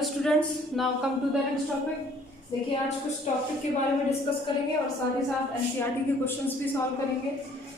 Hello students, now come to the next topic. देखिए, आज कुछ टॉपिक के बारे में डिस्कस करेंगे और साथ ही साथ एनसीईआरटी के क्वेश्चंस भी सॉल्व करेंगे।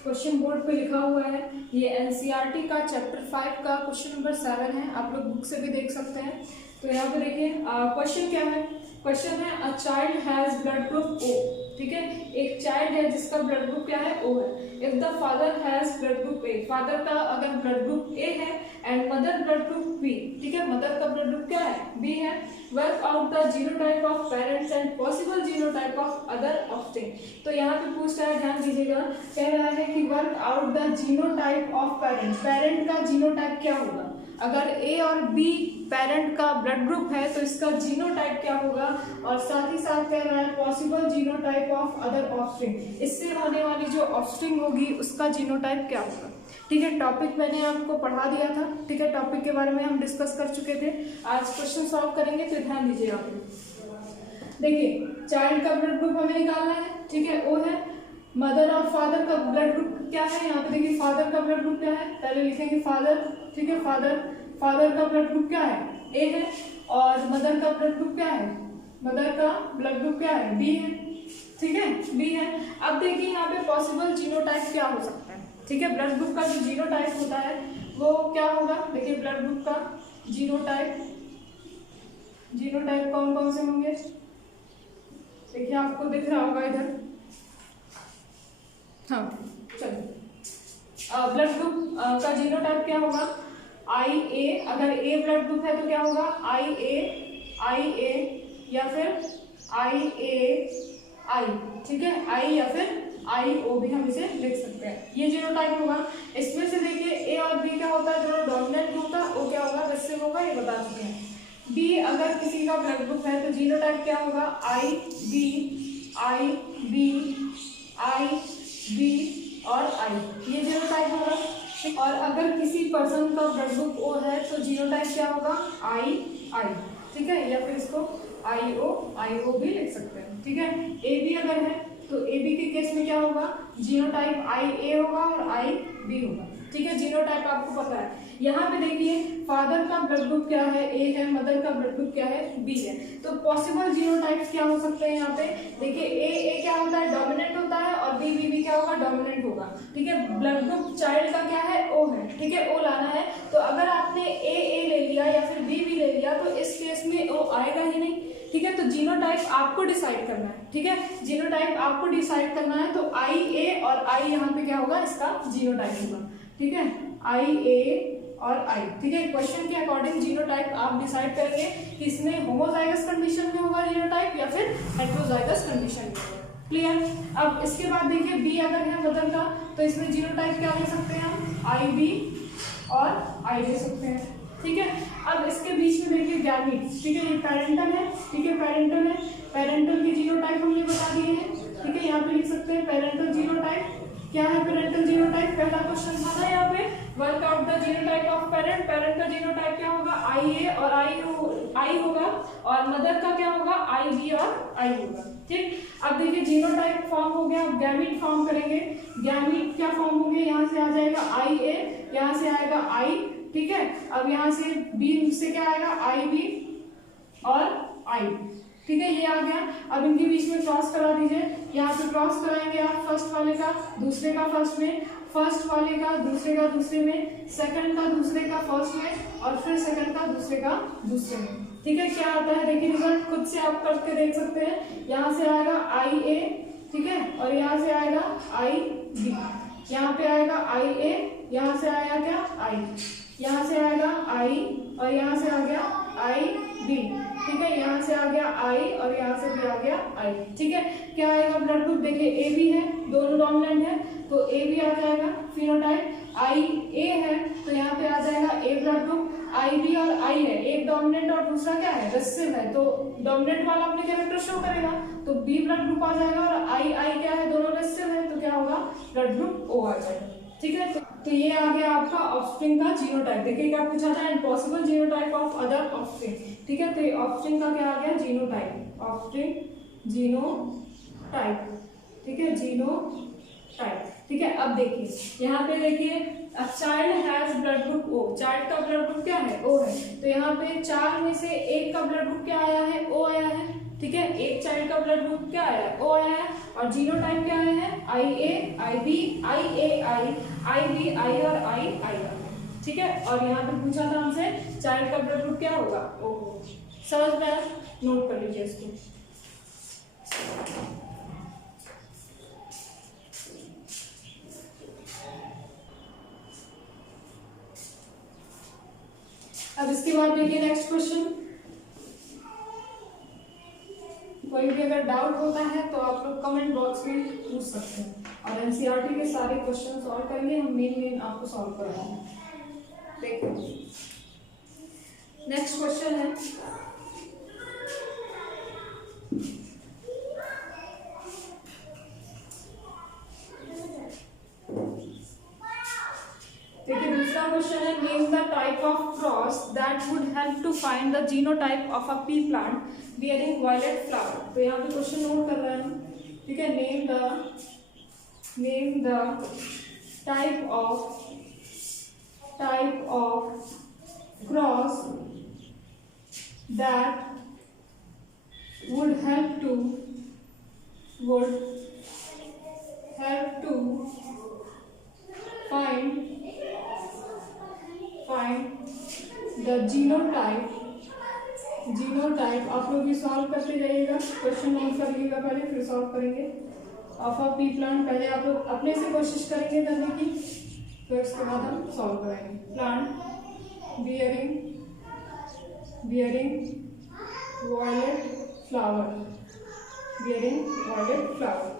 क्वेश्चन बोर्ड पे लिखा हुआ है, ये एनसीईआरटी का चैप्टर 5 का क्वेश्चन नंबर 7 है। आप लोग बुक से भी देख सकते हैं। तो यहाँ पे देखिए क्वेश्चन क्या है। क्वेश्चन है अ child has blood group O। ठीक है, एक चाइल्ड है जिसका ब्लड ग्रुप क्या है, O है। If the father has blood group A, father का अगर ब्लड ग्रुप A है and mother blood group B, ठीक है, मदर का ब्लड ग्रुप क्या है, B है। Work out the genotype of parents and possible genotype of other offspring. तो यहाँ पे पूछ रहा है, ध्यान दीजिएगा, कह रहा है कि work out the genotype of parents, parent का जीनोटाइप क्या होगा। अगर A और B पेरेंट का ब्लड ग्रुप है तो इसका जीनोटाइप क्या होगा, और साथ ही साथ कह रहा है possible genotype of other offspring, इससे होने वाली जो ऑफस्प्रिंग होगी उसका जीनोटाइप क्या होगा। ठीक है, टॉपिक मैंने आपको पढ़ा दिया था। ठीक है, टॉपिक के बारे में हम डिस्कस कर चुके थे। आज क्वेश्चन सॉल्व करेंगे, तो ध्यान दीजिए आप। देखिए, चाइल्ड का ब्लड ग्रुप हमें निकालना है, ठीक है, O है। मदर और फादर का ब्लड ग्रुप क्या है, यहाँ पे देखिए फादर का ब्लड ग्रुप क्या है, पहले लिखेंगे फादर। ठीक है, फादर का ब्लड ग्रुप क्या है, A है। और मदर का ब्लड ग्रुप क्या है, मदर का ब्लड ग्रुप क्या है, B है। ठीक है, B है। अब देखिए यहाँ पे पॉसिबल जीनोटाइप क्या हो सकता है। ठीक है, ब्लड ग्रुप का जो जीनोटाइप होता है वो क्या होगा। देखिए, ब्लड ग्रुप का जीनोटाइप कौन कौन से होंगे, देखिए आपको दिख रहा होगा इधर। हाँ, चलिए, ब्लड ग्रुप का जीनोटाइप क्या होगा, IA। अगर A ब्लड ग्रुप है तो क्या होगा, IA या फिर IAI। ठीक है, I या फिर IO भी हम इसे लिख सकते हैं। ये जीनोटाइप होगा। इसमें से देखिए A और B क्या होता है, दोनों डोमिनेंट होता है। O क्या होगा, रिसेसिव होगा, ये बता चुके हैं। B अगर किसी का ब्लड ग्रुप है तो जीनोटाइप क्या होगा, IB और I, ये जीनोटाइप होगा। और अगर किसी पर्सन का ब्लड ग्रुप O है तो जीनोटाइप क्या होगा, II। ठीक है, या फिर इसको IO भी लिख सकते हैं। ठीक है, AB अगर है तो AB के केस में क्या होगा, जीनोटाइप IA होगा और IB होगा। ठीक है, जीनोटाइप आपको पता है। यहाँ पे देखिए फादर का ब्लड ग्रुप क्या है, A है। मदर का ब्लड ग्रुप क्या है, B है। तो पॉसिबल जीनोटाइप्स क्या हो सकते हैं यहाँ पे। देखिए A क्या होता है, डोमिनेंट होता है, और B क्या होगा, डोमिनेंट होगा। ठीक है, ब्लड ग्रुप चाइल्ड का क्या है, O है। ठीक है, O लाना है। तो अगर आपने A ले लिया या फिर B ले लिया तो इस केस में O आएगा ही नहीं। ठीक है, तो जीनोटाइप आपको डिसाइड करना है। ठीक है, जीनोटाइप आपको डिसाइड करना है। तो IA और I यहाँ पे क्या होगा, इसका जीनोटाइप होगा। ठीक है, IA और I। ठीक है, क्वेश्चन के अकॉर्डिंग जीनोटाइप आप डिसाइड करेंगे कि इसमें होमोजाइगस कंडीशन में होगा जीनोटाइप या फिर हेटेरोजाइगस कंडीशन में होगा। क्लियर। अब इसके बाद देखिए B अगर है मदर का तो इसमें जीनोटाइप क्या ले सकते हैं हम, IB और I ले सकते हैं। ठीक है, अब इसके बीच में देखिए गैमीट्स। ठीक है, ये पेरेंटल है। ठीक है, पेरेंटल के जीनोटाइप हमने बता दिए हैं। ठीक है, यहाँ पे लिख सकते हैं पेरेंटल जीनोटाइप क्या है। पेरेंटल जीनोटाइप पहला क्वेश्चन था ना यहाँ पे, work out the genotype of parent का जीनोटाइप क्या होगा, IA और I होगा, और मदर का क्या होगा, IB और I होगा। ठीक, अब देखिए जीनोटाइप फॉर्म हो गया। अब गैमीट फॉर्म करेंगे। गैमीट क्या फॉर्म होंगे, यहाँ से आ जाएगा IA, यहाँ से आएगा I। ठीक है, अब यहाँ से B से क्या आएगा, IB और I। ठीक है, ये आ गया। अब इनके बीच में क्रॉस करा दीजिए। यहाँ पे क्रॉस कराएंगे आप, फर्स्ट वाले का दूसरे का फर्स्ट में, फर्स्ट वाले का दूसरे का दूसरे में, सेकंड का दूसरे का फर्स्ट में, और फिर सेकंड का दूसरे का दूसरे में। ठीक है, क्या आता है देखिए रिजल्ट, खुद से आप करके देख सकते हैं। यहाँ से आएगा IA, ठीक है, और यहाँ से आएगा IB, यहाँ पे आएगा IA, यहाँ से आएगा क्या I, यहाँ से आएगा I, और यहाँ से आ गया IB। ठीक है, यहाँ से आ गया I और यहाँ से भी आ गया I। ठीक है, क्या आएगा ब्लड ग्रुप, देखिए AB है, दोनों डोमिनेंट है तो AB आ जाएगा। फिनोटाइप IA है तो यहाँ पे आ जाएगा A ब्लड ग्रुप। IB और I है, एक डोमिनेंट और दूसरा क्या है, रिसेसिव है, तो डोमिनेंट वाला अपने कैरेक्टर शो करेगा तो B ब्लड ग्रुप आ जाएगा, और I क्या है, दोनों रिसेसिव है तो क्या होगा, ब्लड ग्रुप O आ जाएगा। ठीक है, तो ये आ गया आपका ऑफस्प्रिंग का जीनोटाइप। देखिए क्या पूछा था, and possible genotype of other offspring. ठीक है, तो ये ऑफस्प्रिंग का क्या आ गया, जीनोटाइप, ऑफस्प्रिंग जीनोटाइप। ठीक है, जीनोटाइप टाइप, ठीक है। अब देखिए यहाँ पे देखिए a child has blood group O, child का ब्लड ग्रुप क्या है? ओ है। तो यहाँ पे 4 में से एक का ब्लड ग्रुप क्या आया है? ओ आया है, ठीक है। एक चाइल्ड का ब्लड ग्रुप क्या आया है? ओ आया है। और जीनोटाइप क्या आया है? आई ए, आई B, I A I, I B I और आई आई आर, ठीक है। और यहाँ पे पूछा था हमसे चाइल्ड का ब्लड ग्रुप क्या होगा? ओ। समझ में आया? नोट कर लीजिए इसको। अब इसके बाद देखिए नेक्स्ट क्वेश्चन। कोई भी अगर डाउट होता है तो आप लोग कमेंट बॉक्स में पूछ सकते हैं, और एनसीईआरटी के सारे क्वेश्चन सॉल्व करेंगे हम, मेन आपको सॉल्व करवाएंगे। देखिए नेक्स्ट क्वेश्चन है, देखिए दूसरा क्वेश्चन है, name the type of cross that would help to find the genotype of a pea plant bearing violet flower. तो यहाँ पे क्वेश्चन नोट कर रहे हैं हम, ठीक है। Name the type of cross that would help to find the genotype। आप लोग ये सॉल्व करते जाइएगा, क्वेश्चन नोट कर लीजिएगा पहले, फिर सॉल्व करेंगे। ऑफ अ पी प्लांट पहले आप लोग अपने से कोशिश करेंगे करने की, तो इसके बाद हम सॉल्व कराएंगे। प्लांट बियरिंग वायलेट फ्लावर,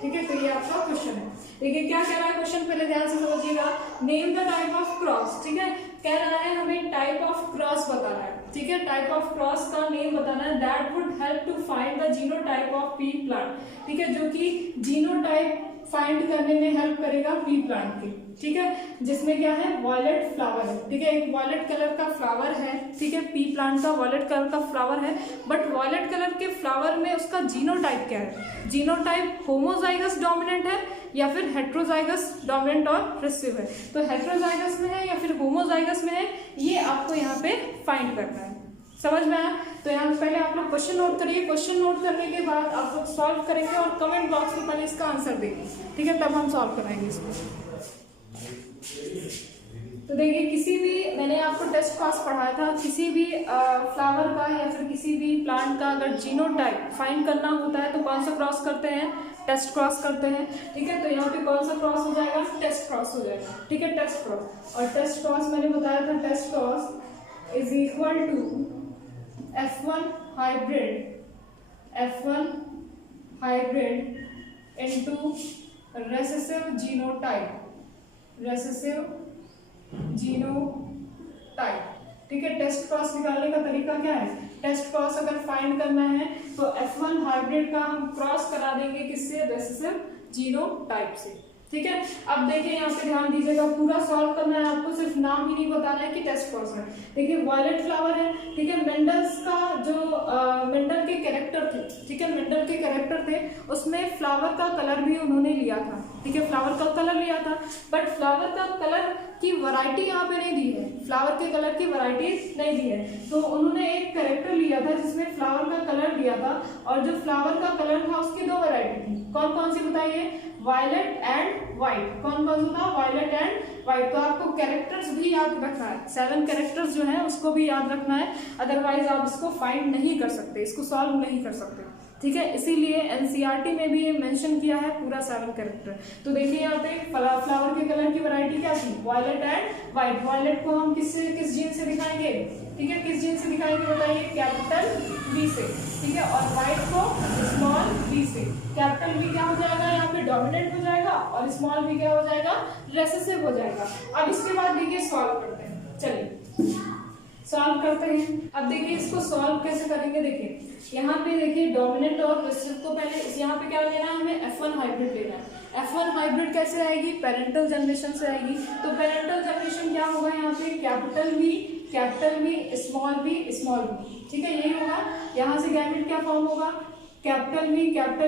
ठीक है। तो ये आपका क्वेश्चन है। देखिए क्या कह रहा है क्वेश्चन, पहले ध्यान से समझिएगा। Name the type of cross, ठीक है। कह रहा है हमें टाइप ऑफ क्रॉस बताना है, ठीक है। टाइप ऑफ क्रॉस का नेम बताना है, that would help to find the genotype of pea plant, ठीक है, जो कि जीनोटाइप फाइंड करने में हेल्प करेगा पी प्लांट की, ठीक है। जिसमें क्या है? वॉयलेट फ्लावर है, ठीक है। एक वॉयलेट कलर का फ्लावर है, ठीक है। पी प्लांट का वॉयलेट कलर का फ्लावर है, बट वॉयलेट कलर के फ्लावर में उसका जीनोटाइप क्या है? जीनोटाइप होमोजाइगस डोमिनेंट है या फिर हेट्रोजाइगस डोमिनेंट और रिसेसिव है। तो हेट्रोजाइगस में है या फिर होमोजाइगस में है, ये आपको यहाँ पे फाइंड करना है। समझ में आया? तो यहाँ पहले आप लोग क्वेश्चन नोट करिए, क्वेश्चन नोट करने के बाद आप लोग सॉल्व करेंगे और कमेंट बॉक्स में पहले इसका आंसर देंगे, ठीक है, तब हम सॉल्व कराएंगे इसको। तो देखिए किसी भी, मैंने आपको टेस्ट क्लास पढ़ाया था, किसी भी फ्लावर का या फिर किसी भी प्लांट का अगर जीनोटाइप फाइंड करना होता है तो कौन सा क्रॉस करते हैं? टेस्ट क्रॉस करते हैं, ठीक है। तो यहाँ पे कौन सा क्रॉस हो जाएगा? टेस्ट क्रॉस हो जाएगा, ठीक है, टेस्ट क्रॉस। और टेस्ट क्रॉस मैंने बताया था, test cross is equal to F1 hybrid into recessive genotype, ठीक है। टेस्ट क्रॉस निकालने का तरीका क्या है? टेस्ट क्रॉस अगर फाइंड करना है तो F1 हाइब्रिड का हम क्रॉस करा देंगे किससे? रेसेसिव जीनोटाइप से, ठीक है। अब देखिए यहाँ पे ध्यान दीजिएगा, पूरा सॉल्व करना है आपको, सिर्फ नाम ही नहीं बताना है कि टेस्ट क्रॉस है। देखिए वायलेट फ्लावर है, ठीक है। मेंडल्स का जो मेंडल के कैरेक्टर थे, ठीक है, मेंडल के कैरेक्टर थे, उसमें फ्लावर का कलर भी उन्होंने लिया था, ठीक है, फ्लावर का कलर लिया था, बट फ्लावर का कलर की वैरायटी यहाँ पे नहीं दी है, फ्लावर के कलर की वैरायटी नहीं दी है। तो उन्होंने एक कैरेक्टर लिया था जिसमें फ्लावर का कलर दिया था, और जो फ्लावर का कलर था उसकी 2 वैरायटी थी। कौन कौन सी बताइए? Violet and white. कौन कौन सा था? Violet and white. तो आपको कैरेक्टर्स भी याद रखना है, 7 कैरेक्टर्स जो है उसको भी याद रखना है, अदरवाइज आप इसको फाइंड नहीं कर सकते, इसको सॉल्व नहीं कर सकते, ठीक है। इसीलिए एनसीईआरटी में भी ये मेंशन किया है पूरा 7 कैरेक्टर। तो देखिए यहाँ पे फ्लावर के कलर की वैरायटी क्या थी? Violet and white. वायलेट को हम किस जीन से दिखाएंगे? ठीक है, किस जीन से दिखाएंगे बताइए? कैपिटल बी से, ठीक है। और व्हाइट को स्मॉल बी से। कैपिटल बी क्या हो जाएगा? यहाँ पे डोमिनेंट हो जाएगा, और स्मॉल बी क्या हो जाएगा? रेसेसिव हो जाएगा। अब इसके बाद देखिए सॉल्व करते हैं, चलिए सॉल्व करते हैं। अब देखिए इसको सॉल्व कैसे करेंगे। देखिए यहाँ पे देखिए डोमिनेंट और रिसेसिव को पहले यहाँ पे क्या लेना है? हमें F1 हाइब्रिड लेना है। F1 हाइब्रिड कैसे आएगी? पेरेंटल जनरेशन से आएगी। तो पेरेंटल जनरेशन क्या होगा? यहाँ पे कैपिटल बी स्मॉल बी, ठीक है, यही होगा। यहाँ से गैमेट क्या फॉर्म होगा? Capital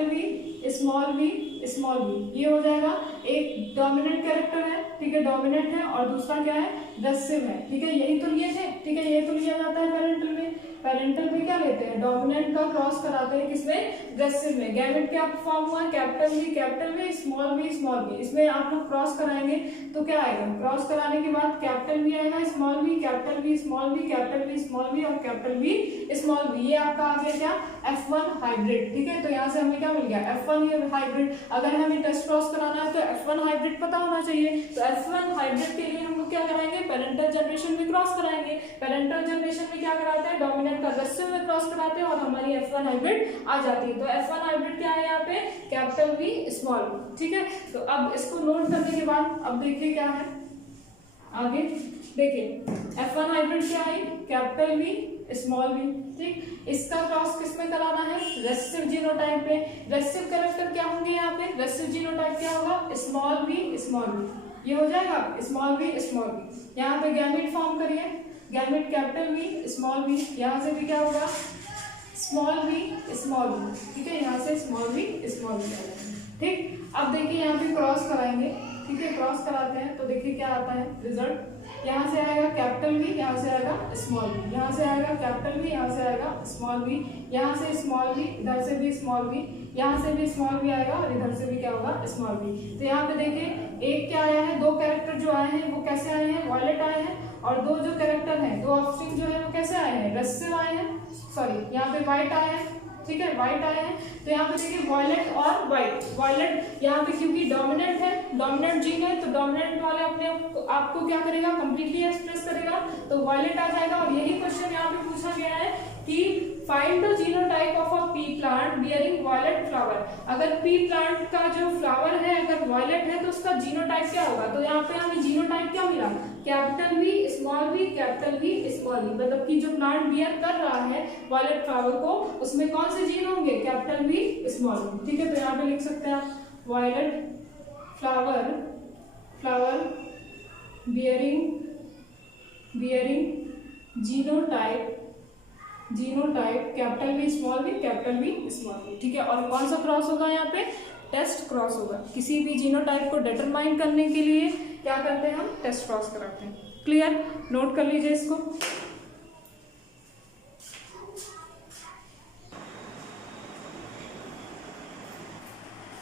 B small B small B, ये हो जाएगा। एक डोमिनेंट कैरेक्टर है, ठीक है, डोमिनेंट है, और दूसरा क्या है, रेसिव है, ठीक है, यही तो लिए थे, ठीक है, यही तो लिया जाता है पेरेंटल में। पेरेंटल में क्या लेते हैं, डोमिनेंट का क्रॉस कराते हैं किसमें, रेसिव में। गैमेट क्या फॉर्म हुआ, capital V, small V, small V, इसमें आप लोग क्रॉस कराएंगे तो क्या आएगा, क्रॉस कराने के बाद कैपिटल वी आएगा, small V, capital V, small V, capital V, small V, और कैपिटल वी, स्मॉल वी। ये आपका आ गया क्या, F1 हाइब्रिड, ठीक है। तो यहाँ से हमें क्या मिल गया, F1 हाइब्रिड। अगर हमें टेस्ट क्रॉस कराना है तो F1 हाइब्रिड पता होना चाहिए। तो F1 हाइब्रिड के लिए हम लोग क्या कराएंगे, पेरेंटल जनरेशन में क्रॉस कराएंगे। पेरेंटल जनरेशन में क्या कराते हैं, डोमिनेंट का रेसिव में क्रॉस कराते हैं और हमारी F1 हाइब्रिड आ जाती है। तो F1 हाइब्रिड क्या है यहाँ पे, कैपिटल वी, स्मॉल वी, ठीक है। तो अब इसको नोट करने के बाद अब देखिए क्या है आगे, देखिए F1 हाइब्रिड क्या है, कैपिटल वी, स्मॉल वी, ठीक। इसका क्रॉस किस में कराना है, रेसिव जीनोटाइप पे। रेसिव कैरेक्टर क्या होंगे यहाँ पे, रेसिव जीनोटाइप क्या होगा, स्मॉल वी, स्मॉल वी, ये हो जाएगा स्मॉल वी, स्मॉल वी। यहाँ पे गैमेट फॉर्म करिए, gamete capital V, small V, यहाँ से भी क्या होगा, स्मॉल वी, स्मॉल वी, ठीक है, यहाँ से स्मॉल वी, स्मॉल वी, ठीक। अब देखिए यहाँ पे क्रॉस कराएंगे, ठीक है, क्रॉस कराते हैं तो देखिए क्या आता है रिजल्ट। यहाँ से आएगा कैपिटल वी, यहाँ से आएगा स्मॉल वी, यहाँ से आएगा कैपिटल वी, यहाँ से आएगा स्मॉल वी, यहाँ से स्मॉल वी, इधर से भी स्मॉल वी, यहाँ से भी स्मॉल वी आएगा, और इधर से भी क्या होगा, स्मॉल वी। तो यहाँ पे देखिए एक क्या आया है, दो कैरेक्टर जो आए हैं वो कैसे आए हैं, वॉयलेट आए हैं, और दो जो कैरेक्टर हैं, दो ऑफस्प्रिंग जो है वो कैसे आए हैं, रेसिव आए हैं, सॉरी यहाँ पे व्हाइट आए हैं, ठीक है, व्हाइट आए हैं। तो यहाँ पे देखिए वॉयलेट और व्हाइट, वॉयलेट यहाँ पे क्योंकि डोमिनेंट है, डोमिनेंट जीन है, तो डोमिनेंट वाले अपने आपको क्या करेगा, कंप्लीटली एक्सप्रेस करेगा, तो वॉयलेट आ जाएगा। और यही क्वेश्चन यहाँ पे पूछा गया है कि find the genotype of a pea plant bearing violet flower. अगर पी प्लांट का जो फ्लावर है अगर वॉयलेट है तो उसका जीनोटाइप क्या होगा। तो यहाँ पे हमें जीनोटाइप क्या मिला, capital V, small V, capital V, small V, मतलब कि जो प्लांट बियर कर रहा है वॉयलेट फ्लावर को उसमें कौन से जीन होंगे, कैपिटल वी, स्मॉल वी, ठीक है। तो यहाँ पे लिख सकते हैं आप violet flower, flower bearing genotype, genotype capital V, small V, capital V, small V, ठीक है। और कौन सा क्रॉस होगा यहाँ पे, टेस्ट क्रॉस होगा। किसी भी जीनोटाइप को डिटरमाइन करने के लिए क्या करते हैं हम, टेस्ट क्रॉस कराते हैं। क्लियर, नोट कर लीजिए इसको।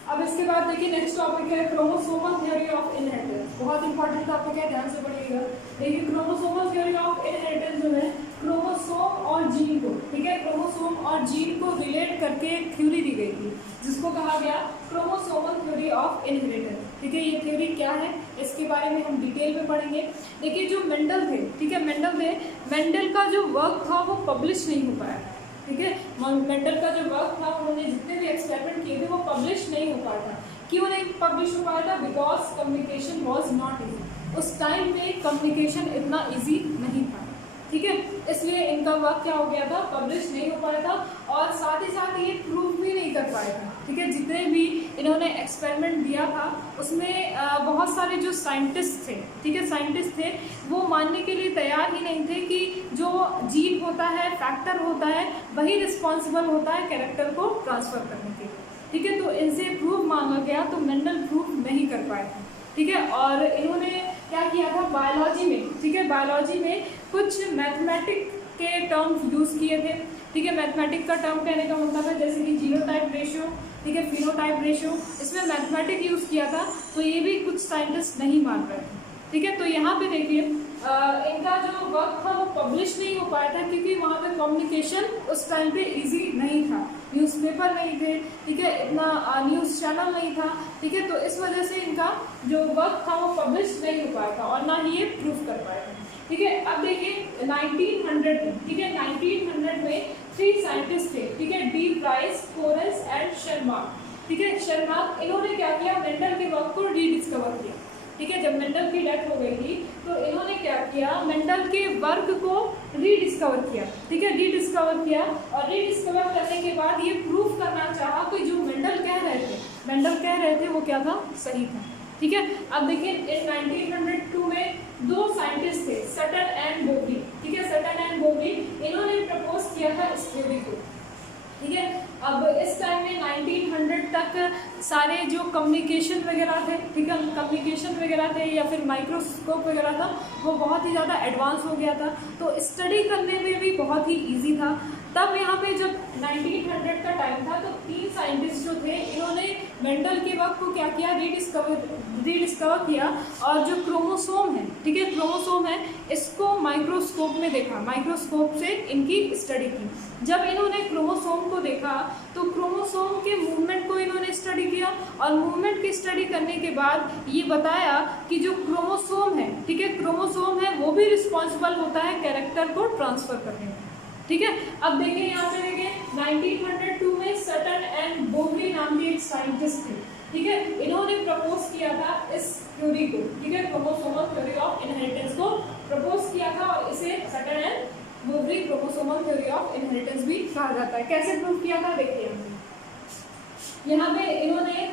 अब इसके बाद देखिए नेक्स्ट टॉपिक है क्रोमोसोमल थ्योरी ऑफ इनहेरिटेंस। बहुत इंपॉर्टेंट टॉपिक है, ध्यान से पढ़िएगा। देखिए क्रोमोसोमल थ्योरी ऑफ इनहेरिटेंस जो है क्रोमोसोम और जीन को, ठीक है, क्रोमोसोम और जीन को रिलेट करके एक थ्योरी दी गई थी जिसको कहा गया क्रोमोसोमल थ्योरी ऑफ इनहेरिटेंस, ठीक है। ये थ्योरी क्या है इसके बारे में हम डिटेल में पढ़ेंगे। देखिए जो मेंडल थे, ठीक है, मेंडल का जो वर्क था वो पब्लिश नहीं हो पाया, ठीक है। मेंडल का जो वर्क था उन्होंने जितने भी एक्सपेरिमेंट किए थे वो पब्लिश नहीं हो पाया था। क्यों नहीं पब्लिश हो पाया था, because communication was not easy. उस टाइम पे कम्युनिकेशन इतना ईजी नहीं था, ठीक है, इसलिए इनका वर्क क्या हो गया था, पब्लिश नहीं हो पाया था। और साथ ही साथ ये प्रूव भी नहीं कर पाया था, ठीक है। जितने भी इन्होंने एक्सपेरिमेंट दिया था उसमें बहुत सारे जो साइंटिस्ट थे, ठीक है, साइंटिस्ट थे, वो मानने के लिए तैयार ही नहीं थे कि जो जीन होता है, फैक्टर होता है, वही रिस्पॉन्सिबल होता है कैरेक्टर को ट्रांसफर करने के लिए, ठीक है। तो इनसे प्रूफ मांगा गया तो मेंडल प्रूफ नहीं कर पाए थे, ठीक है। और इन्होंने क्या किया था बायोलॉजी में, ठीक है, बायोलॉजी में कुछ मैथमेटिक के टर्म्स यूज़ किए थे, ठीक है। मैथमेटिक का टर्म कहने का मतलब है जैसे कि जीनोटाइप रेशियो, ठीक है, फिनोटाइप रेशियो, इसमें मैथमेटिक यूज़ किया था। तो ये भी कुछ साइंटिस्ट नहीं मान रहे थे, ठीक है। तो यहाँ पे देखिए इनका जो वर्क था वो पब्लिश नहीं हो पाया था क्योंकि वहाँ पे कम्युनिकेशन उस टाइम पे इजी नहीं था, न्यूज़पेपर नहीं थे, ठीक है, इतना न्यूज़ चैनल नहीं था, ठीक है। तो इस वजह से इनका जो वर्क था वो पब्लिश नहीं हो पाया था और ना ही ये प्रूफ कर पाया था, ठीक है। अब देखिए 1900 में, ठीक है, 1900 में 3 साइंटिस्ट थे, ठीक है, डी ब्राइस, कोरेंस एंड शर्माक, ठीक है। शर्माक इन्होंने क्या किया, मेंडल के वर्क को रीडिस्कवर किया, ठीक है। जब मेंडल की डेथ हो गई थी तो इन्होंने क्या किया, मेंडल के वर्क को रीडिस्कवर किया, ठीक है, रीडिस्कवर किया। और रीडिस्कवर करने के बाद ये प्रूफ करना चाहा कि जो मेंडल कह रहे थे वो क्या था, सही था, ठीक है। अब देखिए इन 1902 में 2 साइंटिस्ट थे, सटन एंड बोगली, ठीक है, सटन एंड बोगली, इन्होंने प्रपोज किया था इस थ्योरी को। ठीक है। अब इस टाइम में 1900 तक सारे जो कम्युनिकेशन वगैरह थे, ठीक है, कम्युनिकेशन वगैरह थे या फिर माइक्रोस्कोप वगैरह था, वो बहुत ही ज़्यादा एडवांस हो गया था, तो स्टडी करने में भी बहुत ही ईजी था। तब यहाँ पे जब 1900 का टाइम था तो 3 साइंटिस्ट जो थे, इन्होंने मेंडल के वक्त को क्या किया, रीडिस्कवर किया, और जो क्रोमोसोम है, ठीक है, क्रोमोसोम है, इसको माइक्रोस्कोप में देखा, माइक्रोस्कोप से इनकी स्टडी की। जब इन्होंने क्रोमोसोम को देखा तो क्रोमोसोम के मूवमेंट को इन्होंने स्टडी किया, और मूवमेंट की स्टडी करने के बाद ये बताया कि जो क्रोमोसोम है, ठीक है, क्रोमोसोम है वो भी रिस्पॉन्सिबल होता है कैरेक्टर को ट्रांसफर करने में, ठीक है। अब देखिए यहाँ पे देखिए 1902 में सटन एंड बोवरी नाम के एक साइंटिस्ट थे, ठीक है, इन्होंने प्रपोज किया था इस थ्योरी को, ठीक है, क्रोमोसोमल थ्योरी ऑफ इनहेरिटेंस को प्रपोज किया था, और इसे Sutton and Boveri chromosomal theory of inheritance भी कहा जाता है। कैसे प्रूव किया था देखिए, यहाँ पे इन्होंने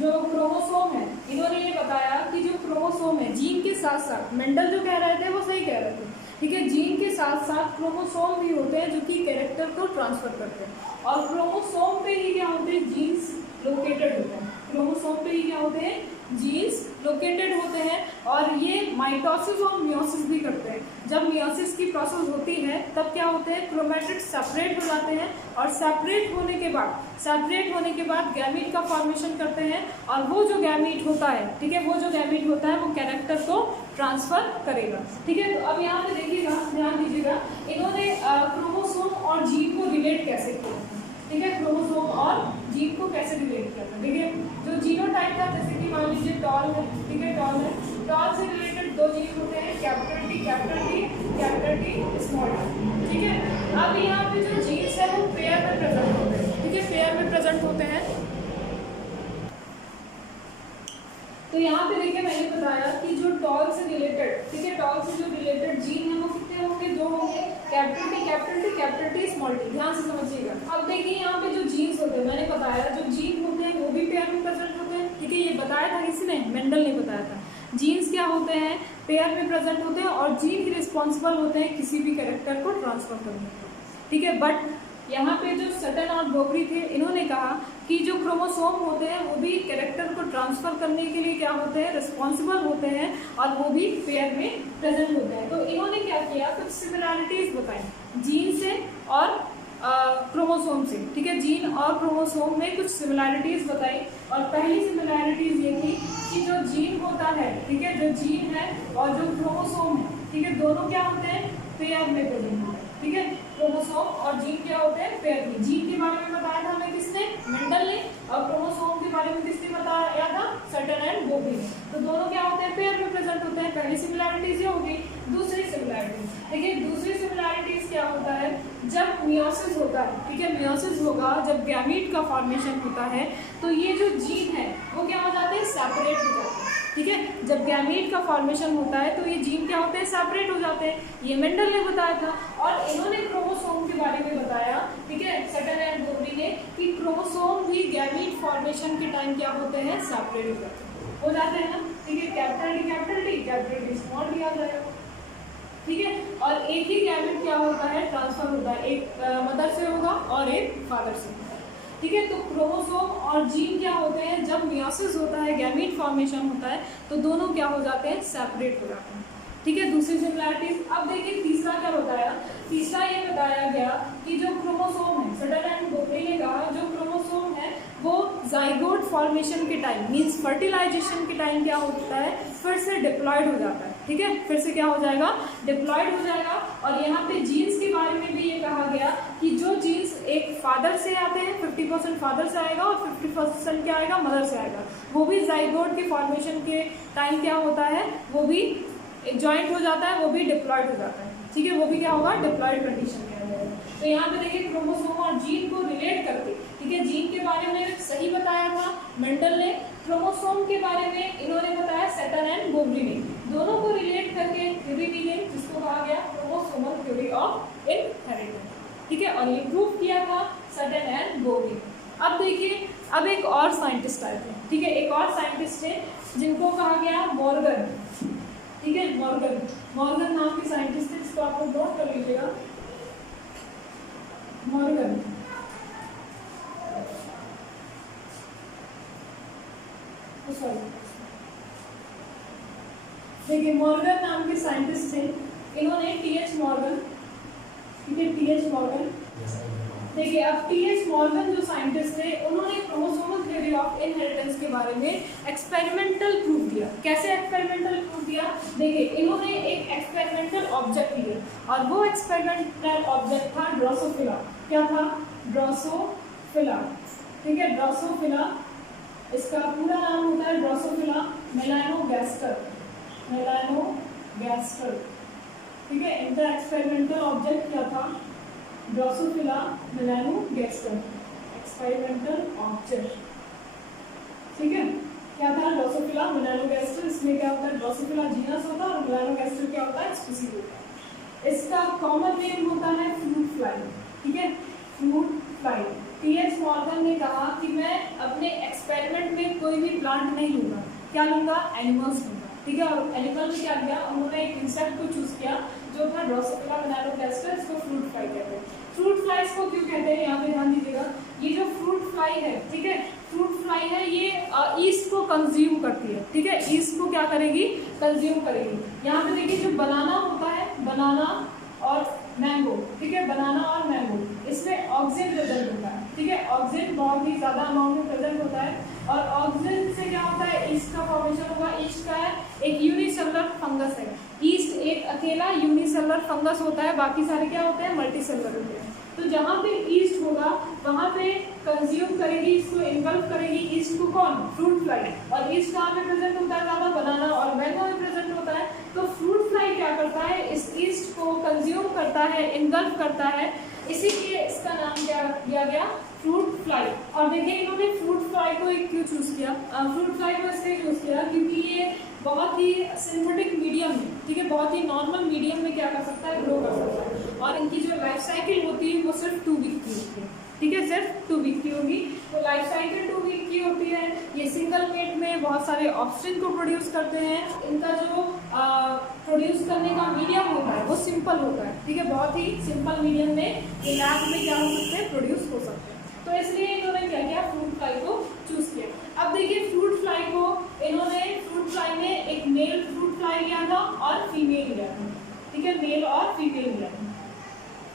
जो क्रोमोसोम है, इन्होंने ये बताया कि जो क्रोमोसोम है जीन के साथ साथ, मेंडल जो कह रहे थे वो सही कह रहे थे, ठीक है, जीन के साथ साथ क्रोमोसोम भी होते हैं जो कि कैरेक्टर को ट्रांसफर करते हैं, और क्रोमोसोम पे ही क्या होते हैं, जीन्स लोकेटेड होते हैं, क्रोमोसोम पे ही क्या होते हैं, जीन्स लोकेटेड होते हैं, और ये माइटोसिस और मियोसिस भी करते हैं। जब मियोसिस की प्रोसेस होती है तब क्या होते हैं, क्रोमैटिड्स सेपरेट हो जाते हैं, और सेपरेट होने के बाद गैमीट का फॉर्मेशन करते हैं, और वो जो गैमीट होता है, ठीक है, वो जो गैमीट होता है वो कैरेक्टर को ट्रांसफर करेगा, ठीक है। तो अब यहाँ पे देखिएगा, ध्यान दीजिएगा, इन्होंने क्रोमोसोम और जीन को रिलेट कैसे किया, ठीक है, क्रोमोसोम और जीन को कैसे रिलेट किया था। देखिए जो जीनोटाइप था, जैसे कि मान लीजिए टॉल है, ठीक है, टॉल से रिलेटेड 2 जीन होते हैं, कैपिटल टी स्मॉल टी, ठीक है। अब यहाँ पे जो जीन्स है वो पेयर में प्रेजेंट होते हैं, ठीक है, पेयर में प्रेजेंट होते हैं। तो यहाँ पे देखिए मैंने बताया कि जो टॉल से रिलेटेड, ठीक है, टॉल से जो रिलेटेड जीन है वो कितने होंगे, 2 होंगे, कैपिटल टी स्मॉल टी, ध्यान से समझिएगा। अब देखिए यहाँ पे जो जीन्स होते हैं, मैंने बताया जो जीन होते हैं वो भी पेयर में प्रेजेंट होते हैं, ठीक है, ये बताया था किसने, मेंडल ने बताया था। जीन्स क्या होते हैं, पेयर में प्रेजेंट होते हैं, और जीन ही रिस्पॉन्सिबल होते हैं किसी भी कैरेक्टर को ट्रांसफर करने के, ठीक है। बट यहाँ पे जो सटन और बोवरी थे, इन्होंने कहा कि जो क्रोमोसोम होते हैं वो भी कैरेक्टर को ट्रांसफर करने के लिए क्या होते हैं, रिस्पॉन्सिबल होते हैं, और वो भी पेयर में प्रेजेंट होते हैं। तो इन्होंने क्या किया, कुछ सिमिलैरिटीज बताई जीन से और क्रोमोसोम से, ठीक है, जीन और क्रोमोसोम में कुछ सिमिलैरिटीज बताई, और पहली सिमिलैरिटीज ये थी कि जो जीन होता है, ठीक है, जो जीन है और जो क्रोमोसोम है, ठीक है, दोनों क्या होते हैं, पेयर में प्रेजेंट होते हैं, ठीक है, क्रोमोसोम और जीन क्या होते हैं, पेयर में। जीन के बारे में बताया था हमें किसने, मेंडल ने, और क्रोमोसोम के बारे में किसने बताया था, सटन एंड बोवरी ने। तो दोनों क्या होते हैं, पेयर में प्रेजेंट होते हैं। पहली सिमिलैरिटीज ये होगी। दूसरी सिमिलैरिटीज देखिए, दूसरी सिमिलैरिटीज क्या होता है, जब मियोसिस होता है, ठीक है, मियोसिस होगा, जब गैमीट का फॉर्मेशन होता है, तो ये जो जीन है वो क्या हो जाते हैं, सेपरेट हो जाते हैं, ठीक है। जब गैमीट का फॉर्मेशन होता है तो ये जीन क्या होते हैं, सेपरेट हो जाते हैं, ये मेंडल ने बताया था। और इन्होंने क्रोमोसोम के बारे में बताया, ठीक है, सटन एंड बोवरी ने, कि क्रोमोसोम भी गैमीट फॉर्मेशन के टाइम क्या होते हैं, सेपरेट हो जाते हैं ना, ठीक है, कैपिटल टी स्मॉल टी आ जाएगा, ठीक है। और एक ही गैमेट क्या होता है, ट्रांसफर होता है, एक मदर से होगा और एक फादर से होगा, ठीक है। तो क्रोमोसोम और जीन क्या होते हैं, जब मियोसिस होता है, गैमीट फॉर्मेशन होता है, तो दोनों क्या हो जाते हैं, सेपरेट हो जाते हैं, ठीक है। दूसरी सिमिलैरिटीज। अब देखिए तीसरा क्या बताया, तीसरा ये बताया गया कि जो क्रोमोसोम है, सटन एंड बोवरी ने कहा जो क्रोमोसोम है वो जाइगोट फॉर्मेशन के टाइम, मींस फर्टिलाइजेशन के टाइम क्या होता है, फिर से डिप्लॉयड हो जाता है, ठीक है, फिर से क्या हो जाएगा, डिप्लॉयड हो जाएगा। और यहाँ पे जीन्स के बारे में भी ये कहा गया कि जो जीन्स एक फादर से आते हैं, 50% फादर से आएगा और 50% क्या आएगा, मदर से आएगा, वो भी जाइगोट के फॉर्मेशन के टाइम क्या होता है, वो भी जॉइंट हो जाता है, वो भी डिप्लॉयड हो जाता है, ठीक है, वो भी क्या होगा, डिप्लॉयड कंडीशन में आ जाएगा। तो यहाँ पे देखिए क्रोमोसोम और जीन को रिलेट करके, ठीक है, जीन के बारे में सही बताया था मेंडल ने, क्रोमोसोम के बारे में इन्होंने बताया सटन एंड बोवरी ने, दोनों को रिलेट करके थ्योरी दी गई जिसको कहा गया क्रोमोसोमल थ्योरी ऑफ इनहेरिटेंस, ठीक है, और ये प्रूव किया था सटन एंड बोवरी। अब देखिए, अब एक और साइंटिस्ट आए थे, ठीक है, एक और साइंटिस्ट थे जिनको कहा गया मॉर्गन, ठीक है, मॉर्गन नाम के साइंटिस्ट थे, इसको आप लोग नोट कर लीजिएगा, मॉर्गन, सॉरी, देखिए मॉर्गन नाम के साइंटिस्ट थे, इन्होंने टीएच मॉर्गन, ठीक है, टीएच मॉर्गन, देखिए अब टीएच मॉर्गन जो साइंटिस्ट थे उन्होंने क्रोमोसोमल थ्योरी ऑफ इनहेरिटेंस के बारे में एक्सपेरिमेंटल प्रूफ दिया। कैसे एक्सपेरिमेंटल प्रूफ दिया? देखिए इन्होंने एक एक्सपेरिमेंटल ऑब्जेक्ट लिया और वो एक्सपेरिमेंटल ऑब्जेक्ट था ड्रोसोफिला। क्या था? ड्रोसोफिला, ठीक है, ड्रोसोफिला, इसका पूरा नाम होता है ड्रोसोफिला मेलानोगैस्टर, मेलानोगैस्टर, ठीक है। इनका एक्सपेरिमेंटल ऑब्जेक्ट क्या था? ड्रोसोफिला मेलानोगैस्टर, एक्सपेरिमेंटल ऑब्जेक्ट, ठीक है, क्या था? ड्रोसोफिला मेलानोगैस्टर। इसमें क्या होता है? ड्रोसोफिला जीनस होता है और मेलानोगैस्टर क्या होता है? स्पीसीज होता है। इसका कॉमन नेम होता है फ्रूट फ्लाई, ठीक है, फ्रूट फ्लाई। टीएच मॉर्गन ने कहा कि मैं अपने एक्सपेरिमेंट में कोई भी प्लांट नहीं लूंगा, क्या लूंगा? एनिमल्स लूंगा, ठीक है। और एनिमल में क्या किया उन्होंने? एक इंसेक्ट को चूज किया जो था ड्रोसोफिला मेलानोगैस्टर, इसको फ्रूट फ्लाई कहते हैं। फ्रूट फ्लाइज को क्यों कहते हैं यहाँ पे ध्यान दीजिएगा, ये जो फ्रूट फ्लाई है, ठीक है, फ्रूट फ्लाई है, ये ईस्ट को कंज्यूम करती है, ठीक है, ईस्ट को क्या करेगी? कंज्यूम करेगी। यहाँ पे देखिए जो बनाना होता है, बनाना और मैंगो, ठीक है, बनाना और मैंगो, इसमें ऑक्सीजन प्रेजेंट होता है, ठीक है, ऑक्सीजन बहुत ही ज्यादा अमाउंट में प्रेजेंट होता है। और ऑक्सीजन से क्या होता है? ईस्ट का फॉर्मेशन होगा। ईस्ट का है एक यूनिसेलुलर फंगस है, ईस्ट एक अकेला यूनिसेलुलर फंगस होता है, बाकी सारे क्या होते हैं? मल्टीसेलुलर होते हैं। तो जहाँ पे ईस्ट होगा वहाँ पे कंज्यूम करेगी, इसको इन्वल्व करेगी ईस्ट को कौन? Fruit fly. और ईस्ट कहाँ पे प्रेजेंट होता है? ज़्यादा बनाना और मैंगो में प्रेजेंट होता है। तो फ्रूट फ्लाई क्या करता है? इस ईस्ट को कंज्यूम करता है, इन्वल्व करता है, इसीलिए इसका नाम क्या दिया गया? Fruit fly. और देखिए इन्होंने फ्रूट फ्लाई को क्यों चूज किया? फ्रूट फ्लाई को इसलिए चूज किया क्योंकि ये बहुत ही सिंथेटिक मीडियम में, ठीक है, बहुत ही नॉर्मल मीडियम में क्या कर सकता है? ग्रो कर सकता है। और इनकी जो लाइफ साइकिल होती है वो सिर्फ 2 वीक की होती है, ठीक है, सिर्फ 2 वीक की होगी। तो लाइफ साइकिल 2 वीक की होती है। ये सिंगल मेट में बहुत सारे ऑक्सीजन को प्रोड्यूस करते हैं। इनका जो प्रोड्यूस करने का मीडियम होता है वो सिंपल होता है, ठीक है, बहुत ही सिंपल मीडियम में ये लैब में क्या हो सकते हैं? प्रोड्यूस हो सकते हैं। तो इसलिए इन्होंने क्या किया? फ्रूट फ्लाई को चूज किया। अब देखिए फ्रूट फ्लाई को इन्होंने, फ्रूट फ्लाई में एक मेल फ्रूट फ्लाई लिया था और फीमेल लिया था, ठीक है, मेल और फीमेल लिया था,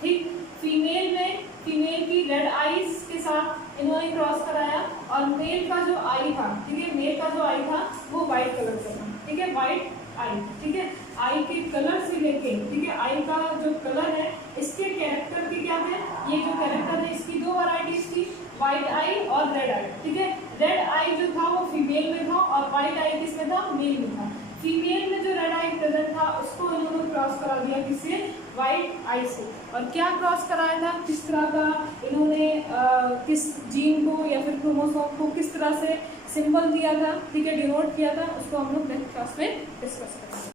ठीक। फीमेल में फीमेल की रेड आईज के साथ इन्होंने क्रॉस कराया और मेल का जो आई था, ठीक है, मेल का जो आई था वो व्हाइट कलर का था, ठीक है, व्हाइट आई, ठीक है, आई के कलर से लेके, ठीक है, आई का जो कलर है इसके कैरेक्टर के क्या है? ये जो कैरेक्टर है इसकी 2 वैरायटीज थी, व्हाइट आई और रेड आई, ठीक है। रेड आई जो था वो फीमेल में था और व्हाइट आई किसमें था? मेल में था। फीमेल में जो रेड आई प्रेजेंट था उसको इन्होंने क्रॉस करा दिया किससे? व्हाइट आई से। और क्या क्रॉस कराया था? किस तरह का इन्होंने किस जीन को या फिर क्रोमोसोम को किस तरह से सिंबल दिया था, ठीक है, डिनोट किया था, उसको हम लोग नेक्स्ट क्लास में डिस्कस करेंगे।